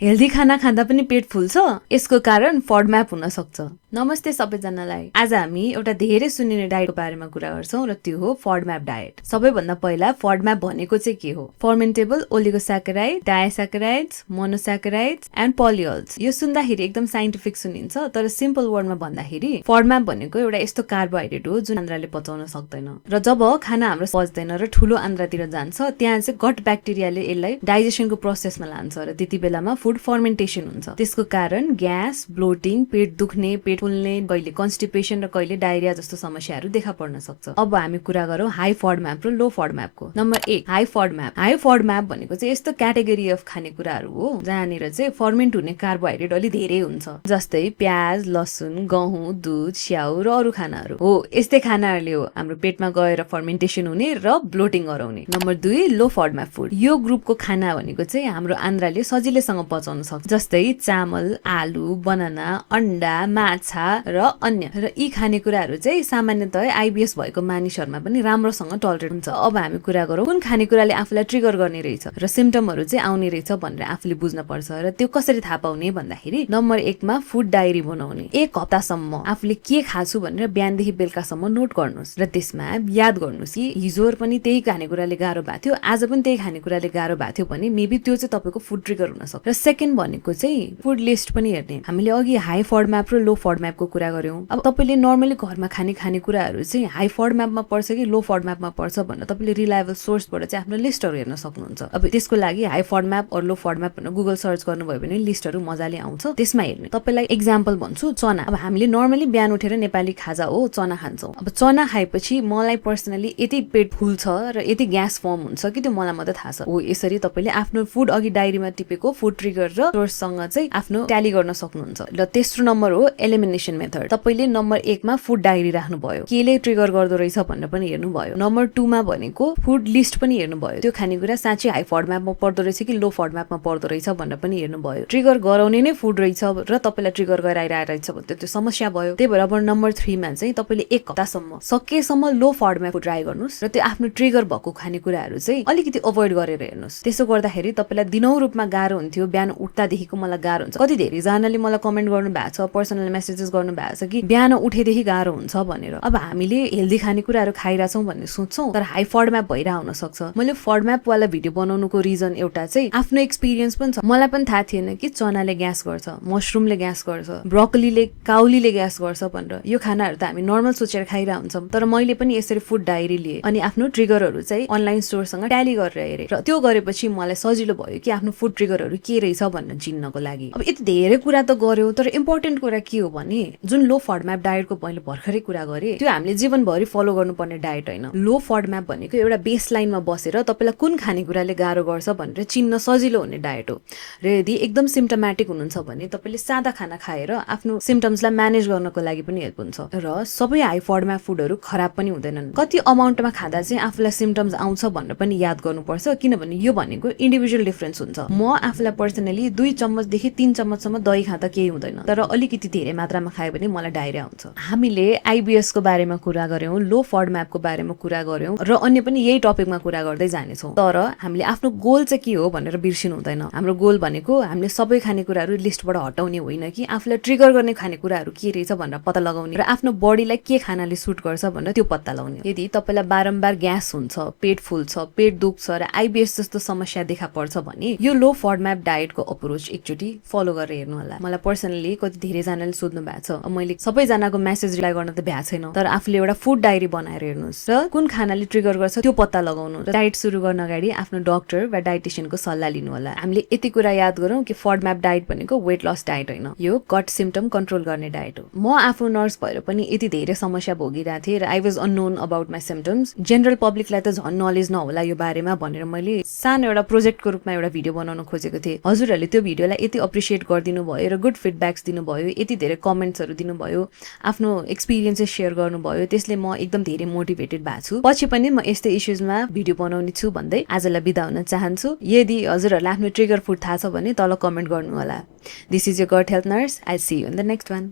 Healthy खाना खाँदा पनि पेट फुल्छ, यसको कारण फडम्याप हुन सक्छ। नमस्ते सबैजनालाई। आज हामी एउटा धेरै सुनिने डाइटको बारेमा कुरा गर्छौं र त्यो हो फडम्याप डाइट। सबैभन्दा पहिला फडम्याप भनेको चाहिँ के हो? फर्मेन्टेबल ओलिगोस्याकेराइड, डायस्याकेराइड्स, मोनोस्याकेराइड्स एन्ड पोलियोल्स। यो सुन्दाखेरि एकदम साइन्टिफिक सुनिन्छ, तर सिम्पल वर्डमा भन्दाखेरि फडम्याप भनेको एउटा यस्तो कार्बोहाइड्रेट हो जुन आन्द्राले पचाउन सक्दैन र जब खाना हाम्रो पच्दैन र ठूलो आन्द्रातिर जान्छ त्यहाँ चाहिँ गट ब्याक्टेरियाले यसलाई डाइजेसनको प्रोसेसमा लान्छ र त्यति बेलामा फुड फर्मेन्टेसन हुन्छ। त्यसको कारण ग्यास, ब्लोटिङ, पेट दुख्ने, पेट फुल्ने, कहिले कन्स्टिपेसन र कहिले डायरिया जस्तो समस्याहरू देखा पर्न सक्छ। अब हामी कुरा गरौँ हाई फडम्याप र लो फडम्यापको। Number 1 high FODMAP. High FODMAP भनेको चाहिँ यस्तो क्याटेगोरी अफ खानेकुराहरू हो जहाँनिर चाहिँ फर्मेन्ट हुने कार्बोहाइड्रेट अलि धेरै हुन्छ, जस्तै प्याज, लसुन, गहुँ, दूध, स्याउ र अरू खानाहरू हो। यस्तै खानाहरूले हो हाम्रो पेटमा गएर फर्मेन्टेसन हुने र ब्लोटिङ गराउने। नम्बर 2 लो फडम्याप फुड। यो ग्रुपको खाना भनेको चाहिँ हाम्रो आन्द्राले सजिलैसँग पचाउन सक्छ, जस्तै चामल, आलु, बनाना, अन्डा, माछा र अन्य। र यी खानेकुराहरू चाहिँ सामान्यतः आइबिएस भएको मानिसहरूमा पनि राम्रोसँग टलरेट हुन्छ। अब हामी कुरा गरौँ कुन खानेकुराले आफूलाई ट्रिगर गर्ने रहेछ र सिम्पटमहरू चाहिँ आउने रहेछ भनेर आफूले बुझ्न पर्छ र त्यो कसरी थाहा पाउने भन्दाखेरि नम्बर 1 मा फुड डायरी बनाउने। 1 हप्तासम्म आफूले के खाछु भनेर बिहानदेखि बेलुकासम्म नोट गर्नुहोस् र त्यसमा याद गर्नुहोस् कि हिजो पनि त्यही खानेकुराले गाह्रो भएको थियो, आज पनि त्यही खानेकुराले गाह्रो भएको थियो भने मेबी त्यो चाहिँ तपाईँको फुड ट्रिगर हुन सक्छ। र सेकेन्ड भनेको चाहिँ फुड लिस्ट पनि हेर्ने। हामीले अघि हाई फडम्याप र लो फडम्यापको कुरा गर्यौं। अब तपाईँले नर्मली घरमा खाने खानेकुराहरू चाहिँ हाई फडम्यापमा पर्छ कि लो फडम्यापमा पर्छ भनेर तपाईँले रिलायबल सोर्सबाट चाहिँ आफ्नो लिस्टहरू हेर्न सक्नुहुन्छ। अब त्यसको लागि हाई फडम्याप अर लो फडम्याप भनेर गुगल सर्च गर्नुभयो भने लिस्टहरू मजाले आउँछ, त्यसमा हेर्ने। तपाईँलाई एक्जाम्पल भन्छु, चना। अब हामीले नर्मली बिहान उठेर नेपाली खाजा हो चना खान्छौँ। अब चना खाएपछि मलाई पर्सनली यति पेट फुल्छ र यति ग्यास फर्म हुन्छ कि त्यो मलाई मात्रै थाहा छ हो। यसरी तपाईँले आफ्नो फुड अघि डायरीमा टिपेको फुड ट्रिगर र सोर्ससँग चाहिँ आफ्नो ट्याली गर्न सक्नुहुन्छ। र तेस्रो नम्बर हो एलिमिनेसन मेथड। तपाईँले नम्बर 1 मा फुड डायरी राख्नुभयो, केले ट्रिगर गर्दो रहेछ भनेर पनि हेर्नुभयो। नम्बर 2 मा भनेको फुड लिस्ट पनि हेर्नुभयो, त्यो खानेकुरा साँच्चै हाई फडम्यापमा पर्दो रहेछ कि लो फडम्यापमा पर्दो रहेछ भनेर पनि हेर्नुभयो। ट्रिगर गराउने नै फुड रहेछ र तपाईँलाई ट्रिगर गराइरहेको रहेछ भने त्यो समस्या भयो। त्यही भएर अब नम्बर 3 मा चाहिँ तपाईँले 1 हप्तासम्म सकेसम्म लो फडम्याप ट्राई गर्नुहोस् र त्यो आफ्नो ट्रिगर भएको खानेकुराहरू चाहिँ अलिकति अभोइड गरेर हेर्नुहोस्। त्यसो गर्दाखेरि तपाईँलाई दिनौँ रूपमा गाह्रो हुन्थ्यो, बिहान उठ्दादेखिको मलाई गाह्रो हुन्छ। कति धेरैजनाले मलाई कमेन्ट गर्नु भएको छ, पर्सनल मेसेजेस गर्नु भएको छ कि बिहान उठेदेखि गाह्रो हुन्छ भनेर। अब हामीले हेल्दी खानेकुराहरू खाइरहेछौँ भन्ने सोच्छौँ तर हाई फडम्याप भइरहेको हुन सक्छ। मैले फडम्यापवाला भिडियो बनाउनुको रिजन एउटा चाहिँ आफ्नो एक्सपिरियन्स पनि छ। मलाई पनि थाहा थिएन कि चनाले ग्यास गर्छ, मसरुमले ग्यास गर्छ, ब्रोकोलीले, काउलीले ग्यास गर्छ भनेर। यो खानाहरू त हामी नर्मल सोचेर खाइरहेको हुन्छौँ, तर मैले पनि यसरी फुड डायरी लिएँ अनि आफ्नो ट्रिगरहरू चाहिँ अनलाइन स्टोरसँग ट्याली गरेर हेरेँ र त्यो गरेपछि मलाई सजिलो भयो कि आफ्नो फुड ट्रिगरहरू के रहेछ भनेर चिन्नको लागि। अब यति धेरै कुरा त गर्यो, तर इम्पोर्टेन्ट कुरा के हो भने जुन लो फडम्याप डायटको मैले भर्खरै कुरा गरेँ त्यो हामीले जीवनभरि फलो गर्नुपर्ने डायट होइन। लो फडम्याप भनेको एउटा बेस लाइनमा बसेर तपाईँलाई कुन खानेकुराले गाह्रो गर्छ भनेर चिन्न सजिलो हुने डायट हो। र यदि एकदम सिम्टोमेटिक हुनुहुन्छ भने तपाईँले सादा खाना खाएर आफ्नो सिम्टम्सलाई म्यानेज गर्नको लागि पनि हेल्प हुन्छ। र सबै हाई फडम्याप फुडहरू खराब पनि हुँदैनन्। कति अमाउन्टमा खाँदा चाहिँ आफूलाई सिम्टम्स आउँछ भनेर पनि याद गर्नुपर्छ, किनभने यो भनेको इन्डिभिजुअल डिफरेन्स हुन्छ। म आफूलाई पर्सनली 2 चम्मचदेखि 3 चम्मचसम्म दही खाँदा केही हुँदैन, तर अलिकति धेरै मात्रामा खायो भने मलाई डायरिया हुन्छ। हामीले आइबिएस को बारेमा कुरा गर्यौं, लो फडम्यापको बारेमा कुरा गर्यौं र अन्य पनि यही टपिकमा कुरा गर्दै जानेछौँ। तर हामीले आफ्नो गोल चाहिँ के हो भनेर बिर्सिनु हुँदैन। हाम्रो गोल भनेको हामीले सबै खानेकुराहरू लिस्टबाट हटाउने होइन कि आफूलाई ट्रिगर गर्ने खानेकुराहरू के रहेछ भनेर पत्ता लगाउने र आफ्नो बडीलाई के खानाले सुट गर्छ भनेर त्यो पत्ता लगाउने। यदि तपाईँलाई बारम्बार ग्यास हुन्छ, पेट फुल्छ, पेट दुख्छ र आइबिएस जस्तो समस्या देखा पर्छ भने यो लो फडम्याप डायटको अप्रोच एकचोटि फलो गरेर हेर्नु होला। मलाई पर्सनली कति धेरैजनाले सोध्नु भएको छ, मैले सबैजनाको मेसेज रिप्लाई गर्न त भ्याएको छैन, तर आफूले एउटा फुड डायरी बनाएर हेर्नुहोस् र कुन खानाले ट्रिगर गर्छ त्यो पत्ता लगाउनु र डाइट सुरु गर्न अगाडि आफ्नो डाक्टर वा डाइटिसियनको सल्लाह लिनु होला। हामीले यति कुरा याद गरौँ कि फडम्याप डाइट भनेको वेट लस डाइट होइन, यो गट सिम्टम कन्ट्रोल गर्ने डाइट हो। म आफू नर्स भएर पनि यति धेरै समस्या भोगिरहेको थिएँ र I was unknown about my symptoms. General पब्लिकलाई त झन् नलेज नहोला यो बारेमा भनेर मैले सानो एउटा प्रोजेक्टको रूपमा एउटा भिडियो बनाउन खोजेको थिएँ। हजुरहरूले त्यो भिडियोलाई यति अप्रिसिएट गरिदिनु भयो र गुड फिडब्याक्स दिनुभयो, यति धेरै कमेन्ट्सहरू दिनुभयो, आफ्नो एक्सपिरियन्सेस सेयर गर्नुभयो, त्यसले म एकदम धेरै मोटिभेटेड भएको छु। पछि पनि म यस्तै इस्युजमा भिडियो बनाउने छु भन्दै आजलाई बिदा हुन चाहन्छु। यदि हजुरहरूलाई आफ्नो ट्रिगर फुड थाहा छ भने तल कमेन्ट गर्नु होला। This is your gut health nurse. I see you in the next one.